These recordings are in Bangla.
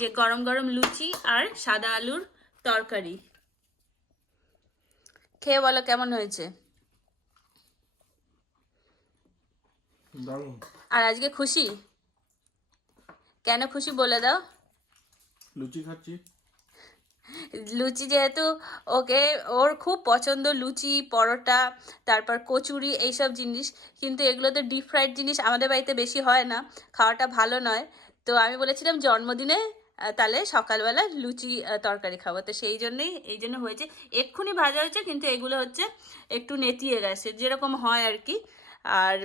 যে গরম গরম লুচি আর সাদা আলুর তরকারি। খেয়ে বলো কেমন হয়েছে? আর আজকে খুশি? কেন খুশি বলে দাও। লুচি খাচ্ছি। লুচি যেহেতু ওকে ওর খুব পছন্দ লুচি পরোটা তারপর কচুরি এইসব জিনিস কিন্তু এগুলো তো ডিপ ফ্রাইড জিনিস আমাদের বাড়িতে বেশি হয় না খাওয়াটা ভালো নয়। তো আমি বলেছিলাম জন্মদিনে তাহলে সকালবেলা লুচি তরকারি খাব। তো সেই জন্যই, এই জন্য হয়েছে। এক্ষুনি ভাজা হয়েছে, কিন্তু এগুলো হচ্ছে একটু নেতিয়ে গেছে, যেরকম হয় আর কি। আর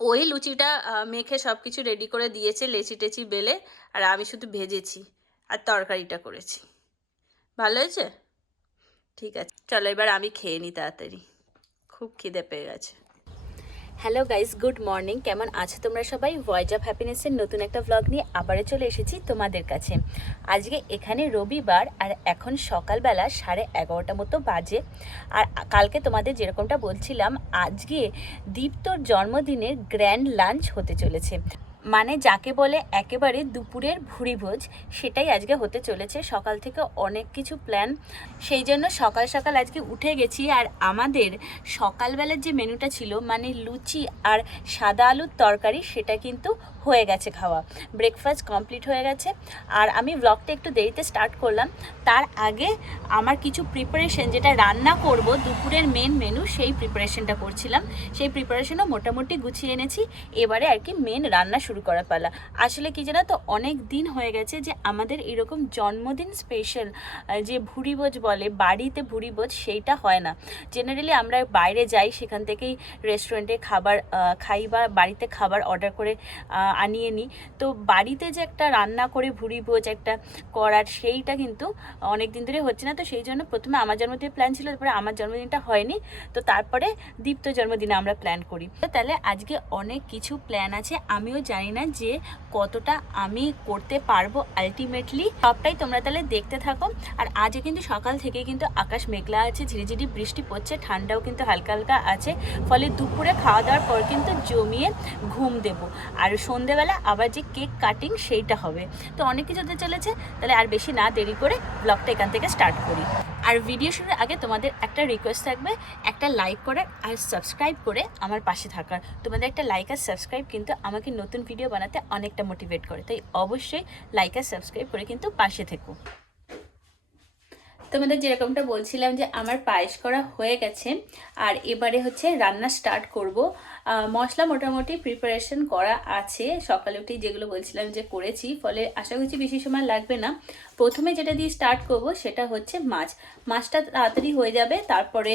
ওই লুচিটা মেখে সব কিছু রেডি করে দিয়েছে লেচি টেচি বেলে, আর আমি শুধু ভেজেছি আর তরকারিটা করেছি। ভালো হয়েছে? ঠিক আছে। চলো এবার আমি খেয়ে নিই তাড়াতাড়ি। খুব খিদে পেয়ে গেছে। হ্যালো গাইস গুড মর্নিং কেমন আছো তোমরা সবাই? ভয়েস অফ হ্যাপিনেসের নতুন একটা ব্লগ নিয়ে আবারও চলে এসেছি তোমাদের কাছে। আজকে এখানে রবিবার আর এখন সকালবেলা সাড়ে এগারোটা মতো বাজে। আর কালকে তোমাদের যেরকমটা বলছিলাম, আজকে দীপ্তর জন্মদিনের গ্র্যান্ড লাঞ্চ হতে চলেছে। মানে যাকে বলে একেবারে দুপুরের ভুড়িভোজ, সেটাই আজকে হতে চলেছে। সকাল থেকে অনেক কিছু প্ল্যান সেই জন্য সকাল সকাল আজকে উঠে গেছি আর আমাদের সকালবেলার যে মেনুটা ছিল মানে লুচি আর সাদা আলুর তরকারি, সেটা কিন্তু হয়ে গেছে খাওয়া। ব্রেকফাস্ট কমপ্লিট হয়ে গেছে। আর আমি ব্লগটা একটু দেরিতে স্টার্ট করলাম। তার আগে আমার কিছু প্রিপারেশন যেটা রান্না করব, দুপুরের মেন মেনু সেই প্রিপারেশনটা করছিলাম। সেই প্রিপারেশনও মোটামুটি গুছিয়ে এনেছি। এবারে আর কি মেন রান্না শুরু করা পালা। আসলে কি জানো তো, অনেক দিন হয়ে গেছে যে আমাদের এরকম জন্মদিন স্পেশাল যে ভুড়িভোজ বলে, বাড়িতে ভুড়িভোজ সেইটা হয় না। জেনারেলি আমরা বাইরে যাই, সেখান থেকেই রেস্টুরেন্টে খাবার খাই বা বাড়িতে খাবার অর্ডার করে আনিয়ে নিই। তো বাড়িতে যে একটা রান্না করে ভুড়িভোজ একটা করার সেইটা কিন্তু অনেক দিন ধরে হচ্ছে না। তো সেই জন্য প্রথমে আমার জন্মদিনের প্ল্যান ছিল, তারপরে আমার জন্মদিনটা হয়নি। তো তারপরে দীপ্ত জন্মদিনে আমরা প্ল্যান করি। তো তাহলে আজকে অনেক কিছু প্ল্যান আছে, আমিও জানি না যে কতটা আমি করতে পারব আলটিমেটলি সবটাই তোমরা তাহলে দেখতে থাকো। আর আজও কিন্তু সকাল থেকে কিন্তু আকাশ মেঘলা আছে, ঝিরিঝিরি বৃষ্টি পড়ছে, ঠান্ডাও কিন্তু হালকা হালকা আছে। ফলে দুপুরে খাওয়া দাওয়ার পর কিন্তু জমিয়ে ঘুম দেব। আর সন্ধেবেলা আবার যে কেক কাটিং সেইটা হবে। তো অনেক কিছু চলেছে, তাহলে আর বেশি না দেরি করে ব্লগটা এখান থেকে স্টার্ট করি। আর ভিডিও শুরুর আগে তোমাদের একটা রিকোয়েস্ট থাকবে, একটা লাইক করার আর সাবস্ক্রাইব করে আমার পাশে থাকার। তোমাদের একটা লাইক আর সাবস্ক্রাইব কিন্তু আমাকে নতুন ভিডিও বানাতে অনেকটা মোটিভেট করে। তাই অবশ্যই লাইক আর সাবস্ক্রাইব করে কিন্তু পাশে থেকো। তোমাদের যেরকমটা বলছিলাম যে আমার পায়েস করা হয়ে গেছে, আর এবারে হচ্ছে রান্না স্টার্ট করব। মশলা মোটামুটি প্রিপারেশন করা আছে। সকালে উঠেই যেগুলো বলছিলাম যে করেছি, ফলে আশা করছি বেশি সময় লাগবে না। প্রথমে যেটা দিয়ে স্টার্ট করব সেটা হচ্ছে মাছ। মাছটা তাড়াতাড়ি হয়ে যাবে, তারপরে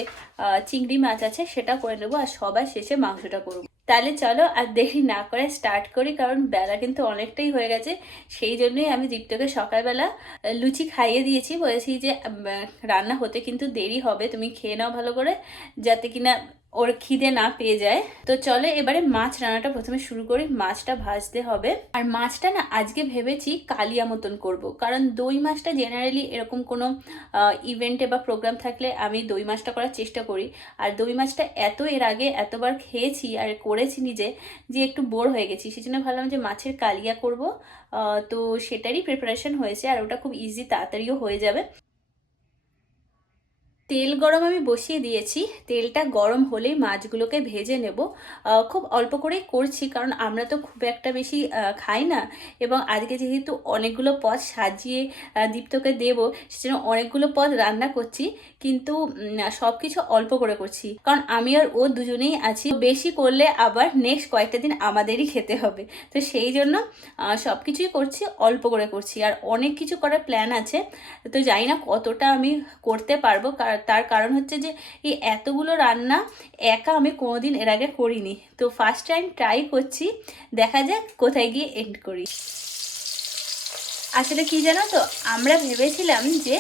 চিংড়ি মাছ আছে সেটা করে নেব আর সবার শেষে মাংসটা করব। তাহলে চলো আর দেরি না করে স্টার্ট করি, কারণ বেলা কিন্তু অনেকটাই হয়ে গেছে। সেই জন্যই আমি দীপ্তকে সকালবেলা লুচি খাইয়ে দিয়েছি। বলেছি যে রান্না হতে কিন্তু দেরি হবে, তুমি খেয়ে নাও ভালো করে, যাতে কিনা ওর খিদে না পেয়ে যায়। তো চলো এবারে মাছ রান্নাটা প্রথমে শুরু করি। মাছটা ভাজতে হবে। আর মাছটা না আজকে ভেবেছি কালিয়া মতন করব। কারণ দই মাছটা জেনারেলি এরকম কোনো ইভেন্টে বা প্রোগ্রাম থাকলে আমি দই মাছটা করার চেষ্টা করি। আর দই মাছটা এত এর আগে এতবার খেয়েছি আর করেছি নিজে যে একটু বোর হয়ে গেছি। সেই জন্য ভাবলাম যে মাছের কালিয়া করব। তো সেটারই প্রিপারেশন হয়েছে আর ওটা খুব ইজি তাড়াতাড়িও হয়ে যাবে। তেল গরম আমি বসিয়ে দিয়েছি। তেলটা গরম হলেই মাছগুলোকে ভেজে নেব। খুব অল্প করেই করছি কারণ আমরা তো খুব একটা বেশি খাই না। এবং আজকে যেহেতু অনেকগুলো পদ সাজিয়ে দীপ্তকে দেব, সেজন্য অনেকগুলো পদ রান্না করছি। কিন্তু সব কিছু অল্প করে করছি। কারণ আমি আর ও দুজনেই আছি। বেশি করলে আবার নেক্সট কয়েকটা দিন আমাদেরই খেতে হবে। তো সেই জন্য সব কিছুই করছি, অল্প করে করছি। আর অনেক কিছু করার প্ল্যান আছে। তো জানি না কতটা আমি করতে পারব। কার- তার কারণ হচ্ছে যে, এই এতগুলো রান্না একা আমি কোনোদিন এর আগে করিনি। তো ফার্স্ট টাইম ট্রাই করছি, দেখা যাক কোথায় গিয়ে এন্ড করি। আসলে কি জানো তো, আমরা ভেবেছিলাম যে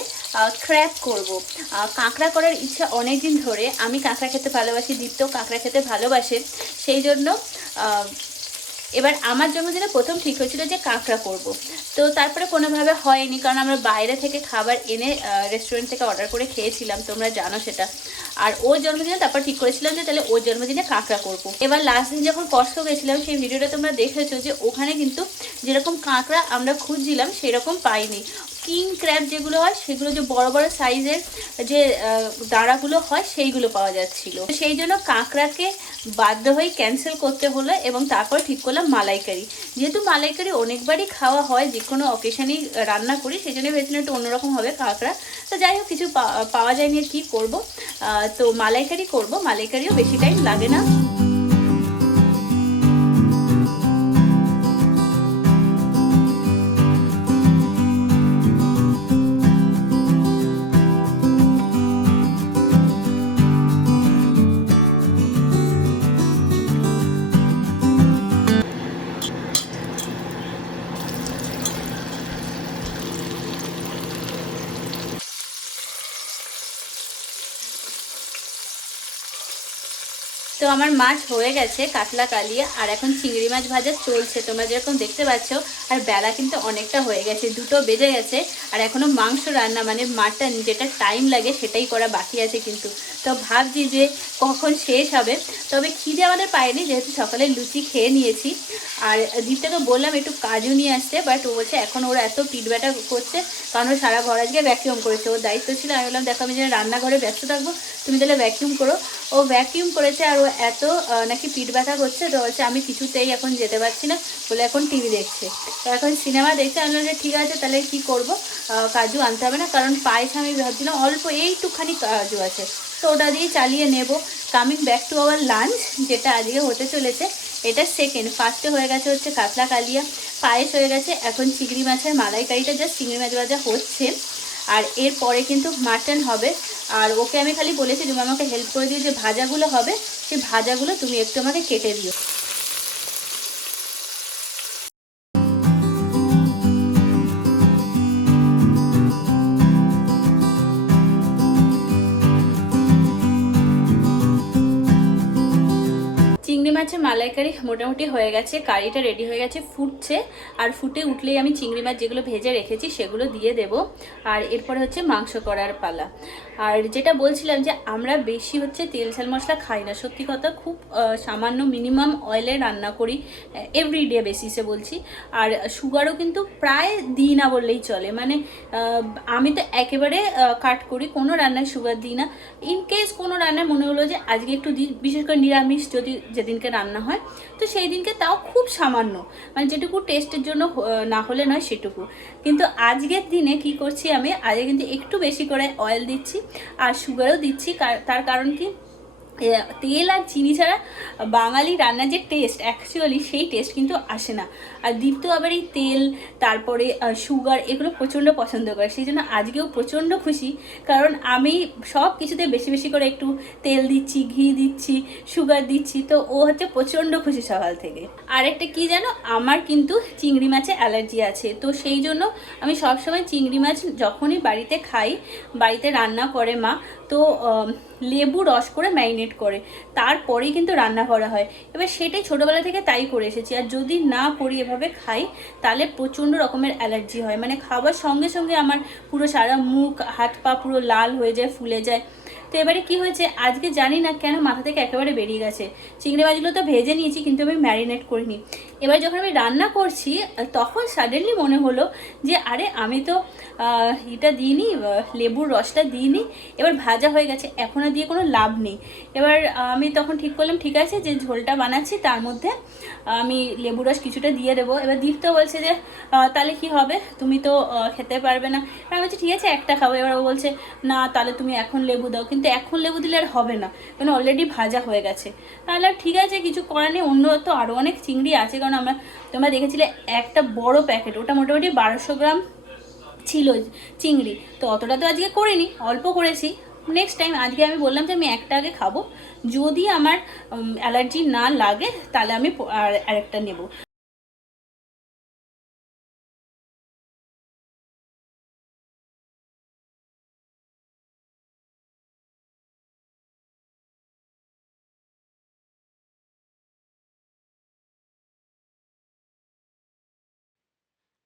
ক্র্যাপ করব। কাঁকড়া করার ইচ্ছা অনেক দিন ধরে, আমি কাঁকড়া খেতে ভালোবাসি, দীপ্ত কাঁকড়া খেতে ভালোবাসে। সেই জন্য এবার আমার জন্মদিনে প্রথম ঠিক হয়েছিল যে কাঁকড়া করব। তো তারপরে কোনোভাবে হয়নি, কারণ আমরা বাইরে থেকে খাবার এনে রেস্টুরেন্ট থেকে অর্ডার করে খেয়েছিলাম, তোমরা জানো সেটা। আর ওর জন্মদিনে তারপর ঠিক করেছিলাম যে তাহলে ওর জন্মদিনে কাঁকড়া করব। এবার লাস্ট দিন যখন কষ্ট গেছিলাম সেই ভিডিওটা তোমরা দেখেছ যে ওখানে কিন্তু যেরকম কাঁকড়া আমরা খুঁজছিলাম, সেরকম পাইনি। কিং ক্র্যাব যেগুলো হয়, সেগুলো যে বড় বড় সাইজের যে দাঁড়াগুলো হয়, সেইগুলো পাওয়া যাচ্ছিল। সেই জন্য কাঁকড়াকে বাধ্য হয়ে ক্যান্সেল করতে হলো এবং তারপর ঠিক করলাম মালাইকারি। যেহেতু মালাইকারি অনেকবারই খাওয়া হয়, যে কোনো অকেশনেই রান্না করি, সেই জন্য ভেবেছিলাম একটু অন্যরকম হবে কাঁকড়া। তো যাই হোক, কিছু পাওয়া যায়নি আর কী করব। তো মালাইকারি করব, মালাইকারিও বেশি টাইম লাগে না। তো আমার মাছ হয়ে গেছে, কাতলা কালিয়া আর এখন চিংড়ি মাছ ভাজা চলছে। তোমরা যেরকম দেখতে পাচ্ছ, আর বেলা কিন্তু অনেকটা হয়ে গেছে, দুটো বেজে গেছে, আর এখনও মাংস রান্না মানে মাটন যেটা টাইম লাগে সেটাই করা বাকি আছে কিন্তু। তো ভাবছি যে কখন শেষ হবে, তবে খিদে আমাদের পায়নি, যেহেতু সকালে লুচি খেয়ে নিয়েছি। আর দীপটাকে বললাম একটু কাজু নিয়ে আসতে বাট ও বলছে এখন ওরা এত পিট ব্যাটা করছে, কারণ ও সারা ঘর আজকে ভ্যাকিউম করেছে। ওর দায়িত্ব ছিল, আমি বললাম, দেখো আমি যেন রান্নাঘরে ব্যস্ত থাকব, তুমি তাহলে ভ্যাকিউম করো। ও ভ্যাকিউম করেছে আর ও এত নাকি পিঠ ব্যথা করছে, তো বলছে আমি কিছুতেই এখন যেতে পারছি না বলে এখন টিভি দেখছে। তো এখন সিনেমা দেখছে, আমি বললাম ঠিক আছে, তাহলে কি করব? কাজু আনতে হবে না, কারণ পায়েস আমি ভাবছিলাম অল্প এইটুখানি কাজু আছে। তো ওটা দিয়ে চালিয়ে নেব। Coming back to our lunch, যেটা আজকে হতে চলেছে, এটা সেকেন্ড ফার্স্টে হয়ে গেছে হচ্ছে কাতলা কালিয়া। পায়েস হয়ে গেছে, এখন চিংড়ি মাছের মালাইকারিটা যা চিংড়ি মাছ ভাজা হচ্ছে। আর এরপরে কিন্তু মাটন হবে। আর ওকে আমি খালি বলেছি, তুমি আমাকে হেল্প করে দিও, যে ভাজাগুলো হবে, সেই ভাজাগুলো তুমি একটু আমাকে কেটে দিও। মাছের মালাইকারি মোটামুটি হয়ে গেছে, কারিটা রেডি হয়ে গেছে, ফুটছে, আর ফুটে উঠলেই আমি চিংড়ি মাছ যেগুলো ভেজে রেখেছি সেগুলো দিয়ে দেব। আর এরপরে হচ্ছে মাংস করার পালা। আর যেটা বলছিলাম যে আমরা বেশি হচ্ছে তেল ঝাল মশলা খাই না, সত্যি কথা খুব সামান্য মিনিমাম অয়েলে রান্না করি এভরিডে বেসিসে বলছি। আর সুগারও কিন্তু প্রায় দিই না বললেই চলে। মানে আমি তো একেবারে কাট করি, কোনো রান্নায় সুগার দিই না। ইন কেস কোনো রান্নায় মনে হলো যে আজকে একটু দিই বিশেষ করে নিরামিষ যদি যেদিনকে রান্না হয়। তো সেই দিনকে তাও খুব সামান্য। মানে যেটুকু টেস্টের জন্য না হলে নয় সেটুকু। কিন্তু আজকের দিনে কি করছি আমি? আজকে কিন্তু একটু বেশি করে অয়েল দিচ্ছি আর সুগারও দিচ্ছি। তার কারণ কি? তেল আর চিনি ছাড়া বাঙালি রান্নার যে টেস্ট অ্যাকচুয়ালি সেই টেস্ট কিন্তু আসে না। আর দীপ্ত আবার এই তেল, তারপরে সুগার এগুলো প্রচণ্ড পছন্দ করে। সেই জন্য আজকেও প্রচণ্ড খুশি, কারণ আমি সব কিছুতে বেশি বেশি করে একটু তেল দিচ্ছি, ঘি দিচ্ছি সুগার দিচ্ছি, তো ও হচ্ছে প্রচণ্ড খুশি সকাল থেকে। আরেকটা কি জানো? আমার কিন্তু চিংড়ি মাছে অ্যালার্জি আছে, তো সেই জন্য আমি সবসময় চিংড়ি মাছ যখনই বাড়িতে খাই, বাড়িতে রান্না করে মা, তো লেবু রস করে ম্যারিনেট করে, তারপরেই কিন্তু রান্না করা হয়। এবার সেটাই ছোটোবেলা থেকে তাই করে এসেছি। আর যদি না করি এভাবে খাই, তাহলে প্রচণ্ড রকমের অ্যালার্জি হয়। মানে খাবার সঙ্গে সঙ্গে আমার পুরো সারা মুখ, হাত পা পুরো লাল হয়ে যায়, ফুলে যায়। তো এবারে কি হয়েছে? আজকে জানি না কেন মাথা থেকে একেবারে বেরিয়ে গেছে। চিংড়ি মাছগুলো তো ভেজে নিয়েছি, কিন্তু আমি ম্যারিনেট করিনি। এবার যখন আমি রান্না করছি, তখন সাডেনলি মনে হলো যে, আরে, আমি তো এটা দিইনি লেবুর রসটা দিইনি, এবার ভাজা হয়ে গেছে, এখন আর দিয়ে কোনো লাভ নেই। এবার আমি তখন ঠিক করলাম, ঠিক আছে, যে ঝোলটা বানাচ্ছি, তার মধ্যে আমি লেবু রস কিছুটা দিয়ে দেবো। এবার দীপ্ত বলছে যে তাহলে কি হবে? তুমি তো খেতে পারবে না। আমি বলছি, ঠিক আছে, একটা খাব। এবার ও বলছে, না, তাহলে তুমি এখন লেবু দাও। কিন্তু এখন লেবু দিলে আর হবে না। কারণ অলরেডি ভাজা হয়ে গেছে। তাহলে ঠিক আছে, কিছু করার নেই। অন্য তো আরও অনেক চিংড়ি আছে, কারণ আমরা তোমরা দেখেছিলে একটা বড় প্যাকেট ওটা মোটামুটি বারোশো গ্রাম ছিল চিংড়ি। তো অতটা তো আজকে করিনি, অল্প করেছি। নেক্সট টাইম আজকে আমি বললাম যে আমি একটা আগে খাব। যদি আমার অ্যালার্জি না লাগে, তাহলে আমি আর আরেকটা নেব।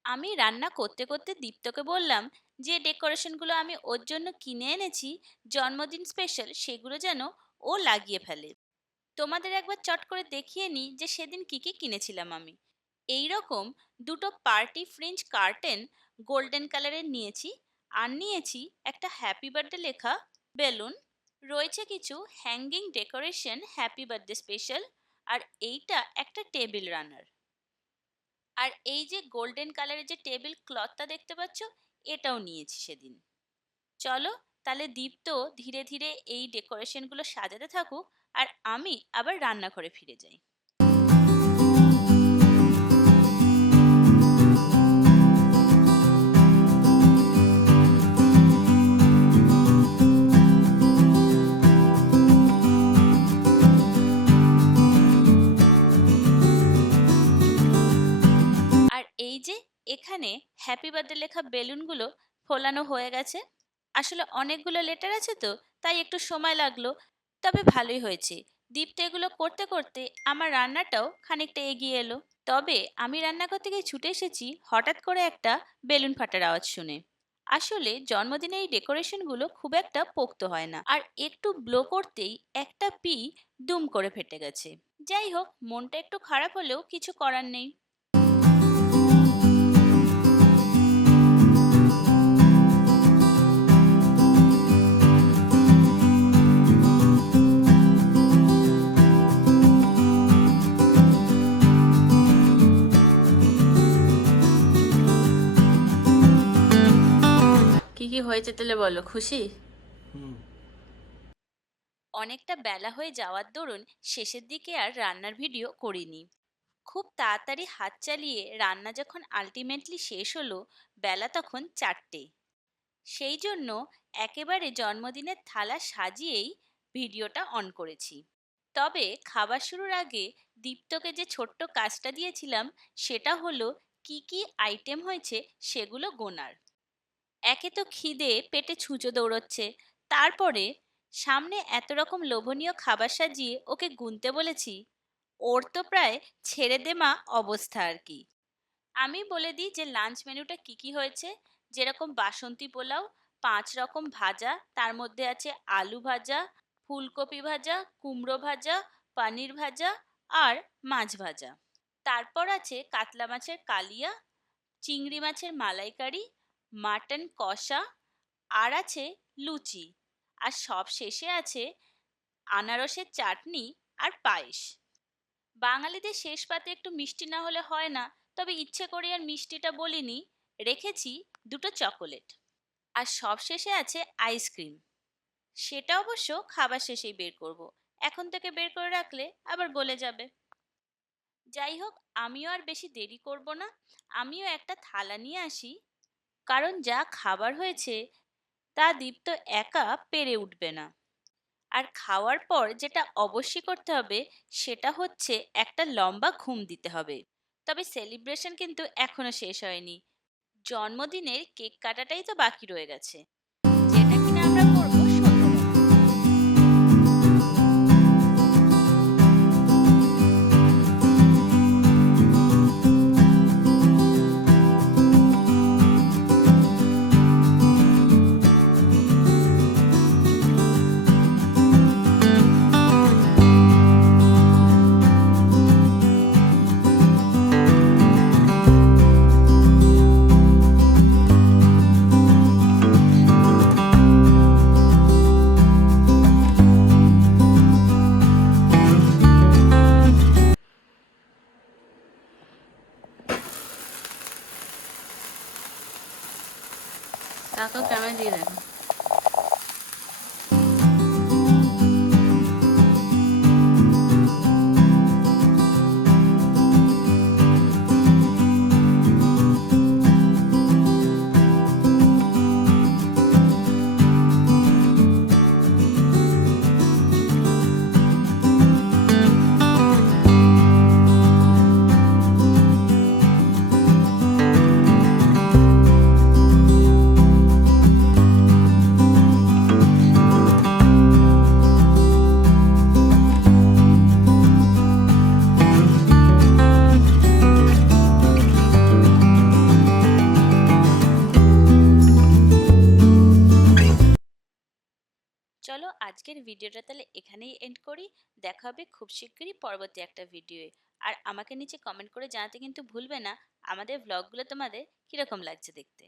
আমি রান্না করতে করতে দীপ্তকে বললাম, যে ডেকোরেশনগুলো আমি ওর জন্য কিনে এনেছি, জন্মদিন স্পেশাল সেগুলো যেন ও লাগিয়ে ফেলে। তোমাদের একবার চট করে দেখিয়ে নিই যে সেদিন কি কি কিনেছিলাম আমি। এই রকম দুটো পার্টি ফ্রিঞ্জ কার্টেন গোল্ডেন কালারের নিয়েছি আর নিয়েছি একটা হ্যাপি বার্থডে লেখা বেলুন। রয়েছে কিছু hanging decoration happy birthday special আর এইটা একটা টেবিল রানার আর এই যে গোল্ডেন কালারের যে টেবিল ক্লথটা দেখতে পাচ্ছ, এটাও নিয়েছি সেদিন। চলো তাহলে দীপ্ত ধীরে ধীরে এই ডেকোরেশনগুলো সাজাতে থাকুক, আর আমি আবার রান্নাঘরে ফিরে যাই। এখানে হ্যাপি বার্থডে লেখা বেলুনগুলো ফোলানো হয়ে গেছে। আসলে অনেকগুলো লেটার আছে তো, তাই একটু সময় লাগল, তবে ভালোই হয়েছে। দীপ্ত এগুলো করতে করতে আমার রান্নাটাও খানিকটা এগিয়ে এলো। তবে আমি রান্নাঘর থেকে ছুটে এসেছি হঠাৎ করে একটা বেলুন ফাটার আওয়াজ শুনে। আসলে জন্মদিনে এই ডেকোরেশনগুলো খুব একটা পোক্ত হয় না। আর একটু ব্লো করতেই একটা পি দুম করে ফেটে গেছে। যাই হোক, মনটা একটু খারাপ হলেও কিছু করার নেই। হয়েছে তাহলে বলো খুশি? অনেকটা বেলা হয়ে যাওয়ার দরুন শেষের দিকে আর রান্নার ভিডিও করিনি। খুব তাড়াতাড়ি হাত চালিয়ে রান্না যখন আলটিমেটলি শেষ হলো বেলা তখন চারটে। সেই জন্য একেবারে জন্মদিনের থালা সাজিয়েই ভিডিওটা অন করেছি। তবে খাবার শুরুর আগে দীপ্তকে যে ছোট্ট কাজটা দিয়েছিলাম সেটা হলো কি কি আইটেম হয়েছে সেগুলো গোনার। একে তো খিদে পেটে ছুঁচো দৌড়চ্ছে। তারপরে, সামনে এত রকম লোভনীয় খাবার সাজিয়ে ওকে গুনতে বলেছি, ওর তো প্রায় ছেড়ে দেমা অবস্থা আর কি। আমি বলে দিই যে লাঞ্চ মেনুটা কি কি হয়েছে, যেরকম বাসন্তী পোলাও, পাঁচ রকম ভাজা, তার মধ্যে আছে আলু ভাজা, ফুলকপি ভাজা, কুমড়ো ভাজা, পনির ভাজা আর মাছ ভাজা। তারপর আছে কাতলা মাছের কালিয়া, চিংড়ি মাছের মালাইকারি মাটন, কষা আর আছে লুচি। আর সব শেষে আছে আনারসের চাটনি আর পায়েস। বাঙালিদের শেষ পাতে একটু মিষ্টি না হলে হয় না, তবে ইচ্ছে করে আর মিষ্টিটা বলিনি, রেখেছি দুটো চকোলেট। আর সব শেষে আছে আইসক্রিম। সেটা অবশ্য খাবার শেষেই বের করব। এখন থেকে বের করে রাখলে আবার গলে যাবে। যাই হোক, আমিও আর বেশি দেরি করব না। আমিও একটা থালা নিয়ে আসি। কারণ যা খাবার হয়েছে, তা দীপ্ত একা পেরে উঠবে না। আর খাওয়ার পর যেটা অবশ্যই করতে হবে, সেটা হচ্ছে একটা লম্বা ঘুম দিতে হবে। তবে সেলিব্রেশন কিন্তু এখনও শেষ হয়নি। জন্মদিনের কেক কাটাটাই তো বাকি রয়ে গেছে। তাকেও ক্যামেরা দিয়ে দেখো করি দেখা হবে। খুব শীঘ্রই পরবর্তী একটা ভিডিওয়ে আর আমাকে নিচে কমেন্ট করে জানাতে কিন্তু ভুলবে না। আমাদের ব্লগগুলো তোমাদের কীরকম লাগছে দেখতে?